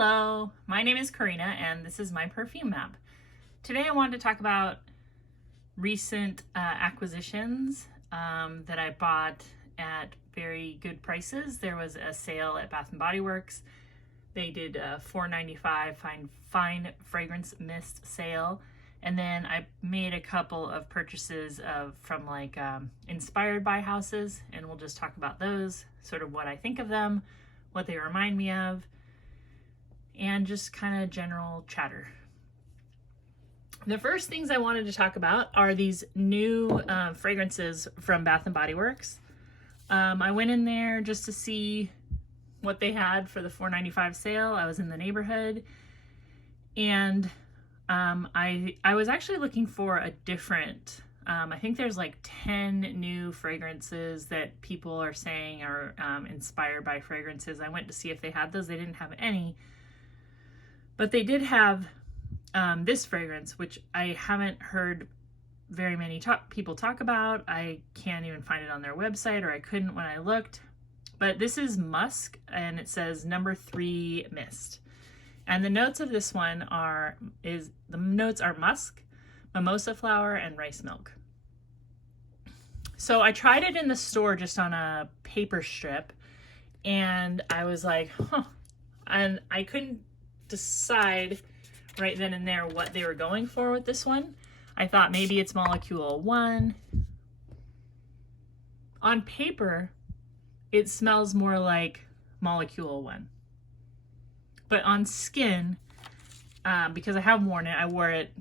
Hello, my name is Karina and this is my perfume map. Today I wanted to talk about recent acquisitions that I bought at very good prices. There was a sale at Bath & Body Works. They did a $4.95 fine fragrance mist sale. And then I made a couple of purchases from inspired by houses, and we'll just talk about those, sort of what I think of them, what they remind me of, and just kind of general chatter. The first things I wanted to talk about are these new fragrances from Bath & Body Works. I went in there just to see what they had for the $4.95 sale. I was in the neighborhood, and I was actually looking for a different, I think there's like 10 new fragrances that people are saying are inspired by fragrances. I went to see if they had those. They didn't have any. But they did have this fragrance, which I haven't heard very many people talk about. I can't even find it on their website, or I couldn't when I looked. But this is Musk, and it says number 3 mist. And the notes of this one are musk, mimosa flower, and rice milk. So I tried it in the store just on a paper strip, and I was like, huh. And I couldn't decide right then and there what they were going for with this one. I thought maybe it's molecule 1. On paper, it smells more like molecule 1. But on skin, because I have worn it, I wore it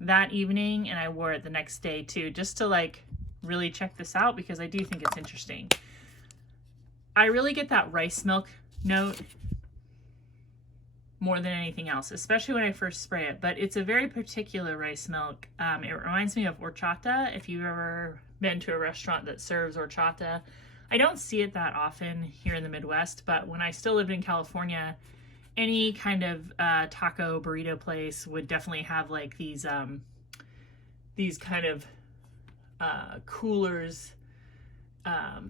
that evening and I wore it the next day too, just to really check this out because I do think it's interesting. I really get that rice milk note more than anything else, especially when I first spray it, but it's a very particular rice milk. It reminds me of horchata, if you've ever been to a restaurant that serves horchata. I don't see it that often here in the Midwest, but when I still lived in California, any kind of taco burrito place would definitely have these kind of coolers. I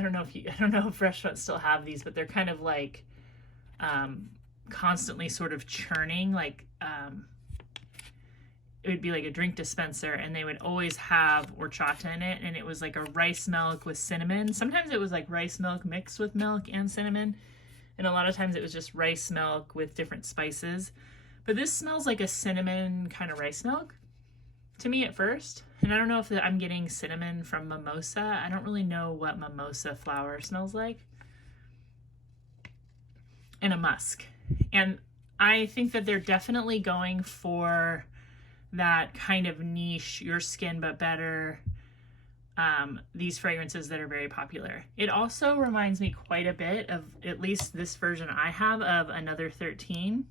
don't know if restaurants still have these, but they're kind of constantly sort of churning, it would be like a drink dispenser, and they would always have horchata in it, and it was like a rice milk with cinnamon. Sometimes it was like rice milk mixed with milk and cinnamon, and a lot of times it was just rice milk with different spices. But this smells like a cinnamon kind of rice milk to me at first, and I don't know if I'm getting cinnamon from mimosa. I don't really know what mimosa flower smells like. And a musk. And I think that they're definitely going for that kind of niche, your skin but better, these fragrances that are very popular. It also reminds me quite a bit of, at least this version I have, of Another 13.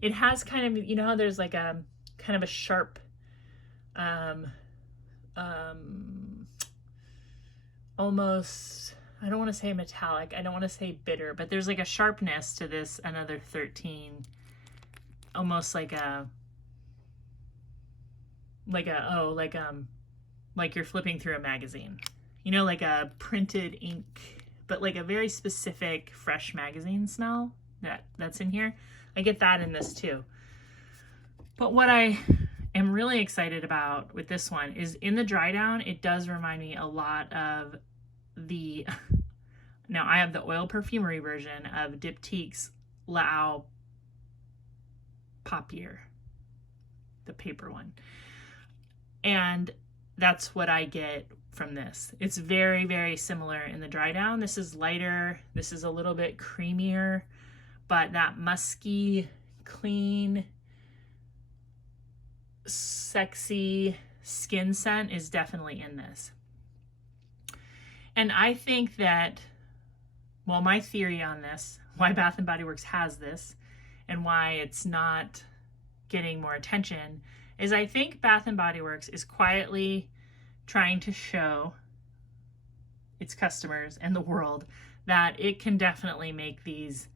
It has kind of, you know how there's like a kind of a sharp, almost, I don't want to say metallic, I don't want to say bitter, but there's like a sharpness to this Another 13, almost like you're flipping through a magazine, like a printed ink, but like a very specific fresh magazine smell that's in here. I get that in this too. But what I am really excited about with this one is in the dry down, it does remind me a lot of now I have the oil perfumery version of Diptyque's Labo Papier, the paper one. And that's what I get from this. It's very, very similar in the dry down. This is lighter. This is a little bit creamier, but that musky, clean, sexy skin scent is definitely in this. And I think that, well, my theory on this, why Bath & Body Works has this and why it's not getting more attention, is I think Bath & Body Works is quietly trying to show its customers and the world that it can definitely make these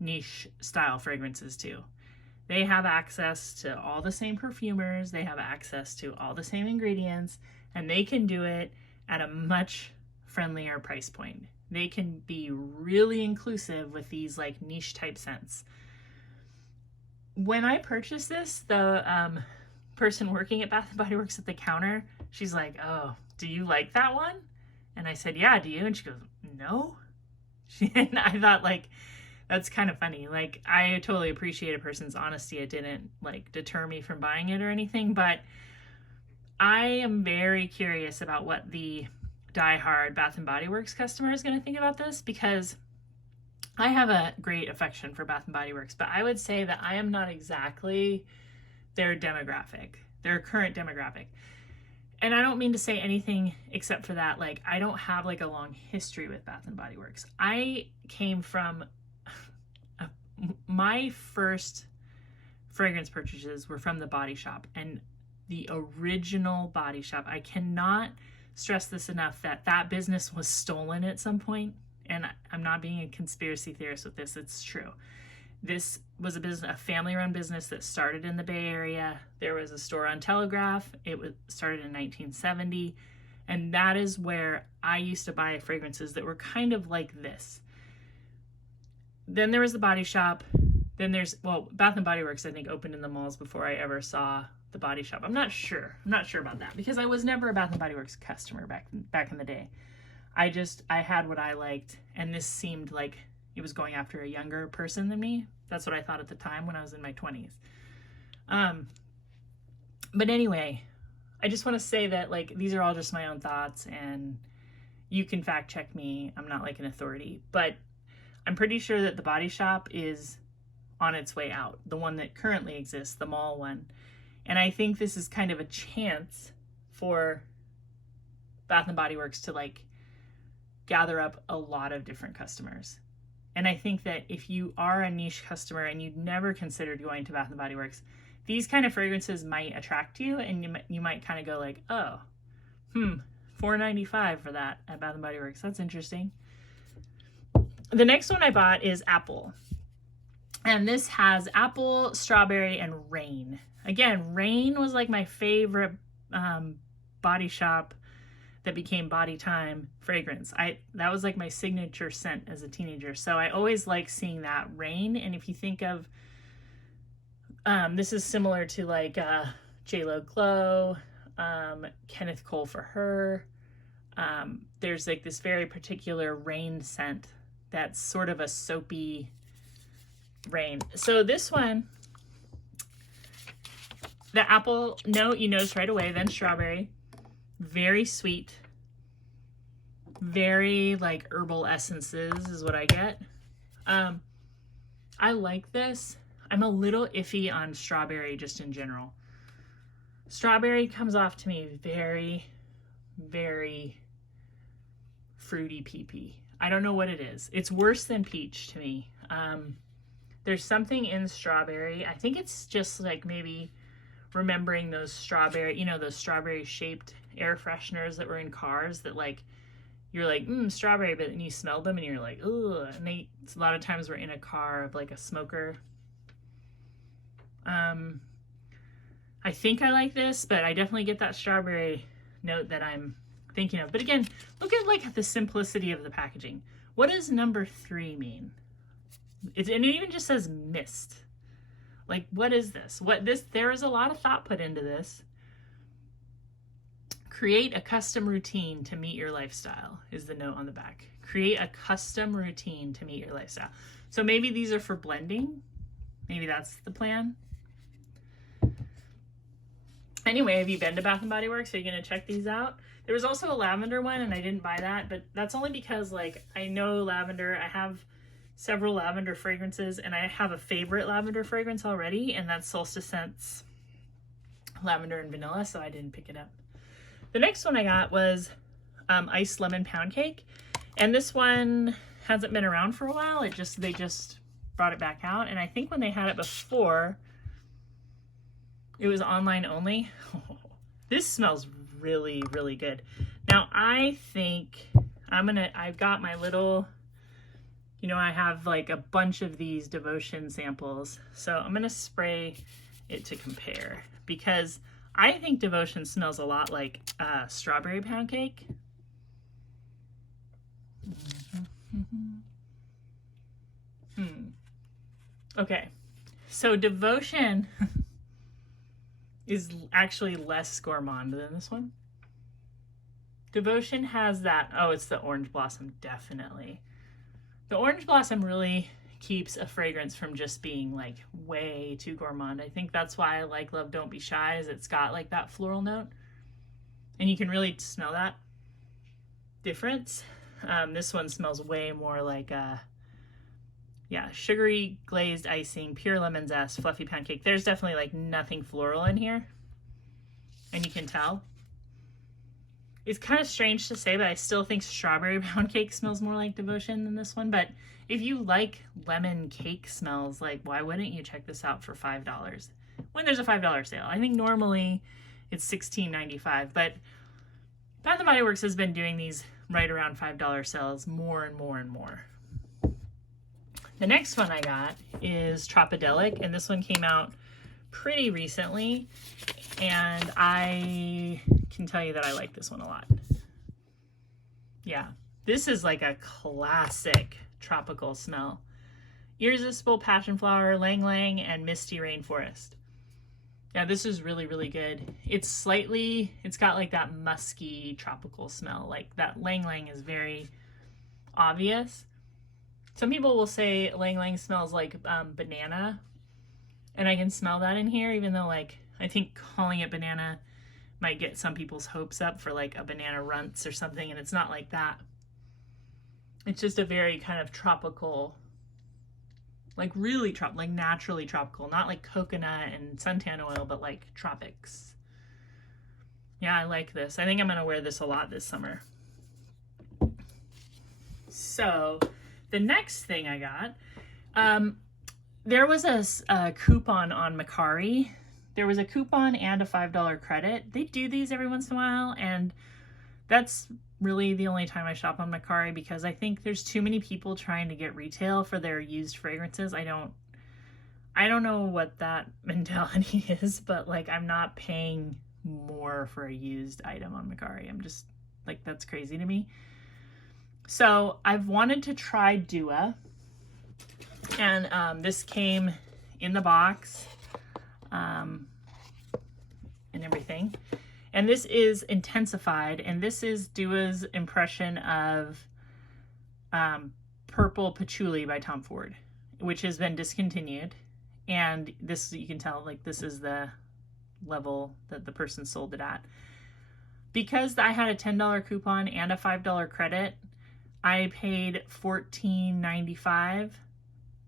niche style fragrances too. They have access to all the same perfumers, they have access to all the same ingredients, and they can do it at a much friendlier price point. They can be really inclusive with these like niche type scents. When I purchased this, the person working at Bath & Body Works at the counter, she's like, "Oh, do you like that one?" And I said, "Yeah, do you?" And she goes, "No." And I thought, like, that's kind of funny. Like, I totally appreciate a person's honesty. It didn't like deter me from buying it or anything, but I am very curious about what the diehard Bath & Body Works customer is going to think about this, because I have a great affection for Bath & Body Works, but I would say that I am not exactly their demographic, their current demographic. And I don't mean to say anything except for that, like, I don't have like a long history with Bath & Body Works. I came from, my first fragrance purchases were from the Body Shop, and the original Body Shop. I cannot stress this enough, that that business was stolen at some point. And I'm not being a conspiracy theorist with this, it's true. This was a business, a family-run business that started in the Bay Area. There was a store on Telegraph. It was started in 1970. And that is where I used to buy fragrances that were kind of like this. Then there was the Body Shop. Then there's, well, Bath & Body Works, I think, opened in the malls before I ever saw the Body Shop. I'm not sure about that, because I was never a Bath & Body Works customer back in the day. I had what I liked, and this seemed like it was going after a younger person than me. That's what I thought at the time when I was in my 20s. But anyway, I just want to say that, like, these are all just my own thoughts, and you can fact check me. I'm not like an authority, but I'm pretty sure that the Body Shop is on its way out. The one that currently exists, the mall one. And I think this is kind of a chance for Bath & Body Works to like gather up a lot of different customers. And I think that if you are a niche customer and you'd never considered going to Bath & Body Works, these kind of fragrances might attract you, and you might kind of go like, oh, $4.95 for that at Bath & Body Works. That's interesting. The next one I bought is Apple. And this has apple, strawberry, and rain. Again, rain was like my favorite Body Shop that became Body Time fragrance. That was like my signature scent as a teenager. So I always like seeing that rain. And if you think of, this is similar to like J.Lo Glow, Kenneth Cole for Her. There's like this very particular rain scent that's sort of a soapy rain. So this one, the apple note you notice right away, then strawberry, very sweet, very like herbal essences is what I get. I like this. I'm a little iffy on strawberry just in general. Strawberry comes off to me very, very fruity peepy. I don't know what it is. It's worse than peach to me. There's something in strawberry. I think it's just like maybe remembering those strawberry, those strawberry shaped air fresheners that were in cars that like, you're like, strawberry, but then you smell them and you're like, ugh. And a lot of times we're in a car of like a smoker. I think I like this, but I definitely get that strawberry note that I'm thinking of. But again, look at like the simplicity of the packaging. What does number 3 mean? And it even just says mist. Like, what is this? There is a lot of thought put into this. Create a custom routine to meet your lifestyle is the note on the back. Create a custom routine to meet your lifestyle. So maybe these are for blending. Maybe that's the plan. Anyway, have you been to Bath & Body Works? Are you going to check these out? There was also a lavender one, and I didn't buy that, but that's only because, like, I know lavender. I have several lavender fragrances, and I have a favorite lavender fragrance already, and that's Solstice Scents Lavender and Vanilla, so I didn't pick it up. The next one I got was Iced Lemon Pound Cake, and this one hasn't been around for a while. They just brought it back out, and I think when they had it before, it was online only. This smells really, really good. Now I think I've got my little, I have like a bunch of these Devotion samples. So I'm gonna spray it to compare, because I think Devotion smells a lot like strawberry pound cake. Okay, so Devotion is actually less gourmand than this one. Devotion has that, oh, it's the Orange Blossom, definitely. The Orange Blossom really keeps a fragrance from just being like way too gourmand. I think that's why I like Love Don't Be Shy, is it's got like that floral note. And you can really smell that difference. This one smells way more like sugary glazed icing, pure lemon zest, fluffy pound cake. There's definitely like nothing floral in here, and you can tell. It's kind of strange to say, but I still think strawberry pound cake smells more like Devotion than this one. But if you like lemon cake smells, like, why wouldn't you check this out for $5 when there's a $5 sale? I think normally it's $16.95, but Bath & Body Works has been doing these right around $5 sales more and more and more. The next one I got is Tropidelic, and this one came out pretty recently, and I can tell you that I like this one a lot. Yeah, this is like a classic tropical smell. Irresistible Passion Flower, Lang Lang, and Misty Rainforest. Yeah, this is really, really good. It's got like that musky tropical smell. Like that Lang Lang is very obvious. Some people will say Lang Lang smells like banana, and I can smell that in here, even though like I think calling it banana might get some people's hopes up for like a banana runts or something, and it's not like that. It's just a very kind of tropical, like really like naturally tropical, not like coconut and suntan oil, but like tropics. Yeah, I like this. I think I'm gonna wear this a lot this summer. So the next thing I got, there was a coupon on Macari. There was a coupon and a $5 credit. They do these every once in a while, and that's really the only time I shop on Macari, because I think there's too many people trying to get retail for their used fragrances. I don't know what that mentality is, but like I'm not paying more for a used item on Macari. I'm just like, that's crazy to me. So I've wanted to try Dua, and this came in the box and everything. And this is Intensified, and this is Dua's impression of Purple Patchouli by Tom Ford, which has been discontinued. And this, you can tell, like, this is the level that the person sold it at. Because I had a $10 coupon and a $5 credit, I paid $14.95,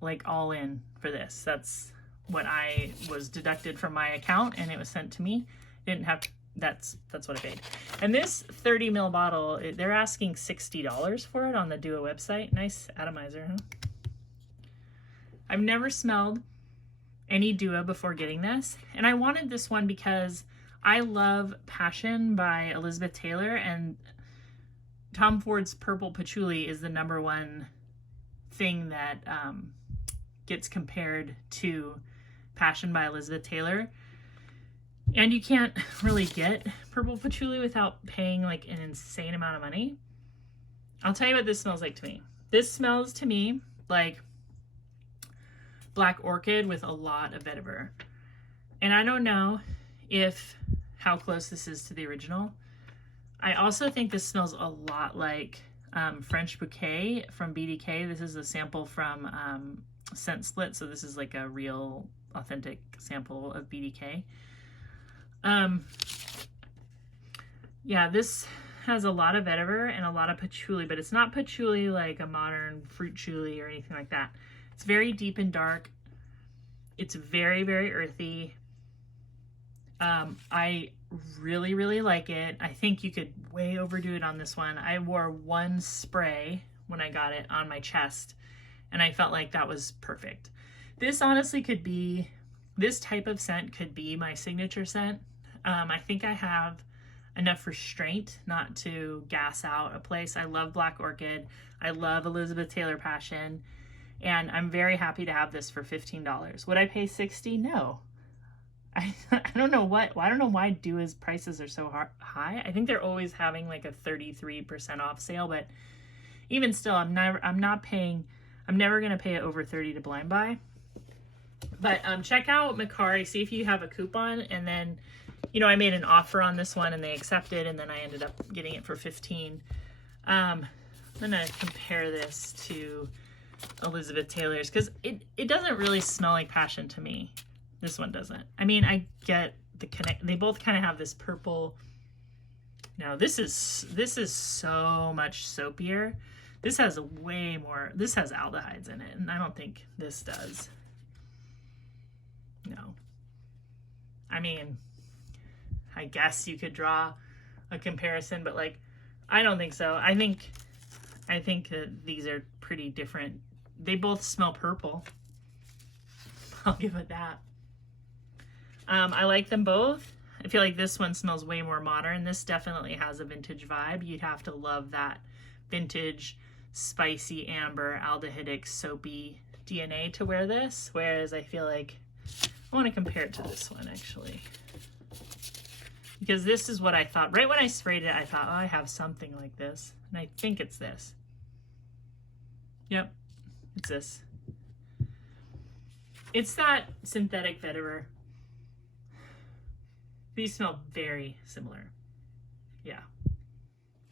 like all in for this. That's what I was deducted from my account, and it was sent to me. Didn't have to, that's what I paid. And this 30 ml bottle, they're asking $60 for it on the Dua website. Nice atomizer, huh? I've never smelled any Dua before getting this, and I wanted this one because I love Passion by Elizabeth Taylor, and Tom Ford's Purple Patchouli is the #1 thing that gets compared to Passion by Elizabeth Taylor. And you can't really get Purple Patchouli without paying like an insane amount of money. I'll tell you what this smells like to me. This smells to me like Black Orchid with a lot of vetiver. And I don't know how close this is to the original. I also think this smells a lot like French Bouquet from BDK. This is a sample from Scent Split, so this is like a real authentic sample of BDK. Yeah, this has a lot of vetiver and a lot of patchouli, but it's not patchouli like a modern fruit chuli or anything like that. It's very deep and dark. It's very, very earthy. I really, really like it. I think you could way overdo it on this one. I wore one spray when I got it on my chest, and I felt like that was perfect. This honestly could be, this type of scent could be my signature scent. I think I have enough restraint not to gas out a place. I love Black Orchid. I love Elizabeth Taylor Passion, and I'm very happy to have this for $15. Would I pay $60? No. I don't know why Dua's prices are so high. I think they're always having like a 33% off sale, but even still, I'm never going to pay over $30 to blind buy. But check out Mercari, see if you have a coupon, and then, you know, I made an offer on this one and they accepted, and then I ended up getting it for $15. I'm gonna compare this to Elizabeth Taylor's because it doesn't really smell like passion to me. This one doesn't. I mean, I get the connect. They both kind of have this purple. No, this is so much soapier. This has way more. This has aldehydes in it, and I don't think this does. No. I mean, I guess you could draw a comparison, but like, I don't think so. I think that these are pretty different. They both smell purple. I'll give it that. I like them both. I feel like this one smells way more modern. This definitely has a vintage vibe. You'd have to love that vintage, spicy, amber, aldehydic, soapy DNA to wear this. Whereas I feel like I want to compare it to this one actually. Because this is what I thought. Right when I sprayed it, I thought, oh, I have something like this. And I think it's this. Yep, it's this. It's that synthetic vetiver. These smell very similar. Yeah.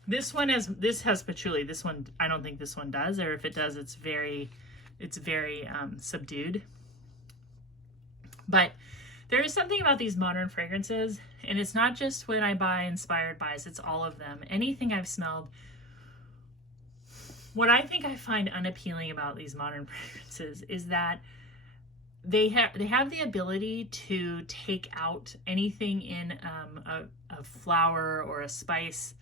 This has patchouli. This one, I don't think this one does, or if it does, it's very subdued. But there is something about these modern fragrances, and it's not just when I buy inspired buys, it's all of them. Anything I've smelled. What I think I find unappealing about these modern fragrances is that they have the ability to take out anything in a flower or a spice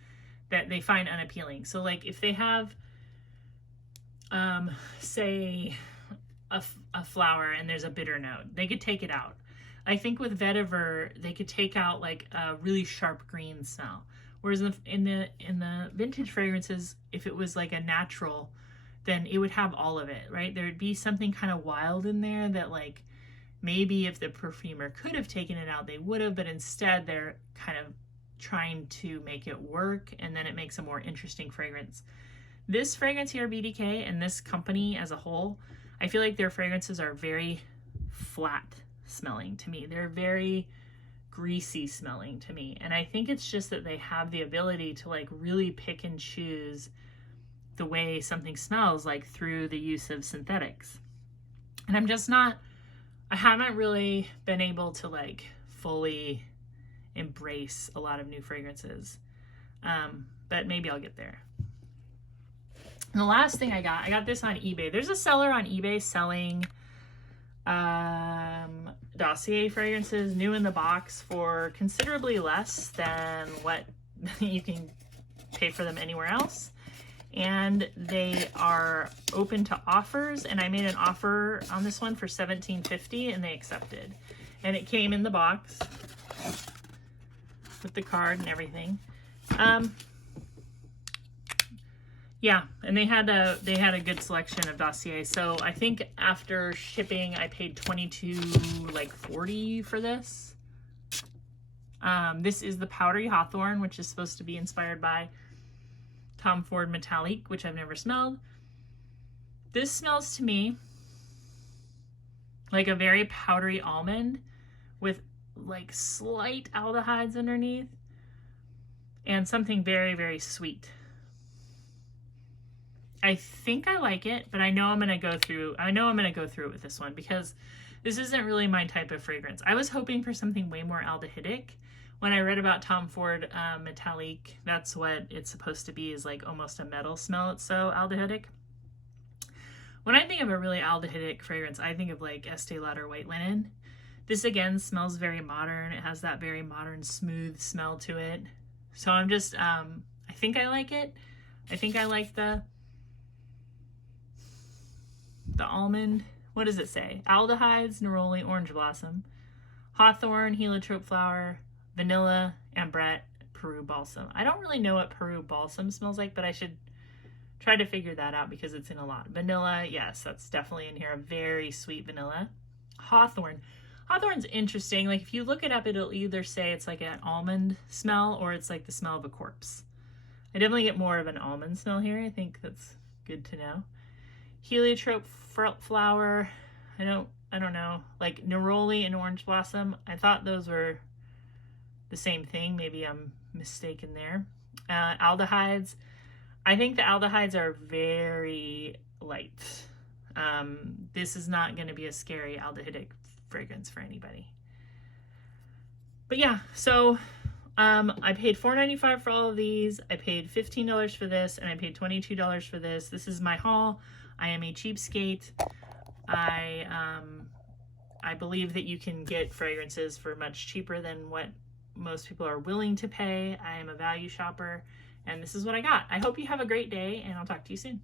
that they find unappealing. So like if they have, say, a flower and there's a bitter note, they could take it out. I think with vetiver, they could take out like a really sharp green smell. Whereas in the vintage fragrances, if it was like a natural, then it would have all of it, right? There'd be something kind of wild in there that like maybe if the perfumer could have taken it out, they would have, but instead they're kind of trying to make it work, and then it makes a more interesting fragrance. This fragrance here, BDK, and this company as a whole, I feel like their fragrances are very flat smelling to me. They're very greasy smelling to me. And I think it's just that they have the ability to like really pick and choose the way something smells, like through the use of synthetics. And I haven't really been able to like fully embrace a lot of new fragrances. But maybe I'll get there. And the last thing I got this on eBay. There's a seller on eBay selling Dossier fragrances new in the box for considerably less than what you can pay for them anywhere else. And they are open to offers, and I made an offer on this one for $17.50 and they accepted. And it came in the box with the card and everything. Yeah, and they had a good selection of Dossier. So I think after shipping, I paid $22.40 for this. This is the Powdery Hawthorn, which is supposed to be inspired by Tom Ford Metallic, which I've never smelled. This smells to me like a very powdery almond with like slight aldehydes underneath and something very, very sweet. I think I like it, but I know I'm gonna go through it with this one because this isn't really my type of fragrance. I was hoping for something way more aldehydic. When I read about Tom Ford Metallic, that's what it's supposed to be, is like almost a metal smell. It's so aldehydic. When I think of a really aldehydic fragrance, I think of like Estee Lauder White Linen. This again smells very modern. It has that very modern, smooth smell to it. So I'm just, I think I like it. I think I like the almond. What does it say? Aldehydes, neroli, orange blossom, hawthorn, heliotrope flower, vanilla, ambrette, Peru balsam. I don't really know what Peru balsam smells like, but I should try to figure that out because it's in a lot. Vanilla, yes, that's definitely in here. A very sweet vanilla. Hawthorn. Hawthorn's interesting. Like if you look it up, it'll either say it's like an almond smell or it's like the smell of a corpse. I definitely get more of an almond smell here. I think that's good to know. Heliotrope flower, I don't know, like neroli and orange blossom. I thought those were the same thing. Maybe I'm mistaken there. Aldehydes. I think the aldehydes are very light. This is not going to be a scary aldehydic fragrance for anybody. But yeah, so I paid $4.95 for all of these. I paid $15 for this, and I paid $22 for this. This is my haul. I am a cheapskate. I believe that you can get fragrances for much cheaper than what most people are willing to pay. I am a value shopper, and this is what I got. I hope you have a great day, and I'll talk to you soon.